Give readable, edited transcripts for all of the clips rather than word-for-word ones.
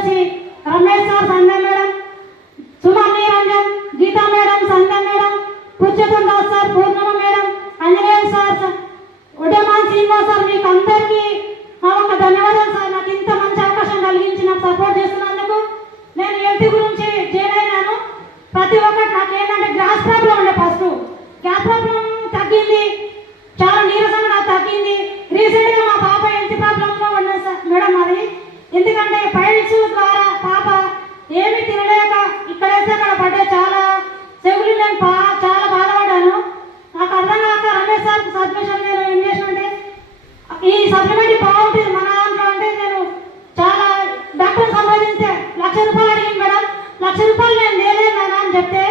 వచ్చేసి Ramesh sir, Sandhya madam, Suman Niranjan, Geeta madam, Sandhya madam, Purushottam Das sir, Purnima madam, Anjaneya sir, Udaman Srinivas sir, మీకు అందరికీ నా ఒక ధన్యవాదాలు సార్. నాకు ఇంత మంచి అవకాశం కలిగించి నాకు సపోర్ట్ చేస్తున్నందుకు. నేను హెల్త్ గురించి చేంజ్ అయినాను. ప్రతి ఒక్కటి నాకు ఏంటంటే గ్యాస్ ప్రాబ్లం ఉండే, ఫస్ట్ గ్యాస్ ప్రాబ్లం తగ్గింది, చాలా నీరసంగా నాకు తగ్గింది. రీసెంట్గా మా పాప హెల్త్ ప్రాబ్లంలో ఉన్నది సార్ మేడం అది. ఎందుకంటే పైల్స్ ద్వారా పాప ఏమీ తినలేక ఇక్కడైతే అక్కడ పడ్డే, చాలా సెగులు నేను చాలా బాధపడ్డాను. నాకు అర్థం కాక రమేష్ సార్ సబ్మిషన్ నేను ఏం చేసినంటే ఈ సప్లిమెంట్ బాగుంటుంది మన దాంట్లో అంటే, నేను చాలా డాక్టర్ సంపాదించే ₹1,00,000 అడిగింది మేడం. ₹1,00,000 నేను లేలేనా అని చెప్తే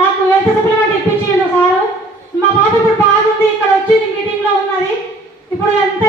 నాకు హెల్త్ సప్లిమెంట్ ఇప్పించిండు సారు. మా పాప ఇప్పుడు బాగుంది, ఇక్కడ వచ్చి మీటింగ్లో ఉన్నది. ఇప్పుడు ఎంత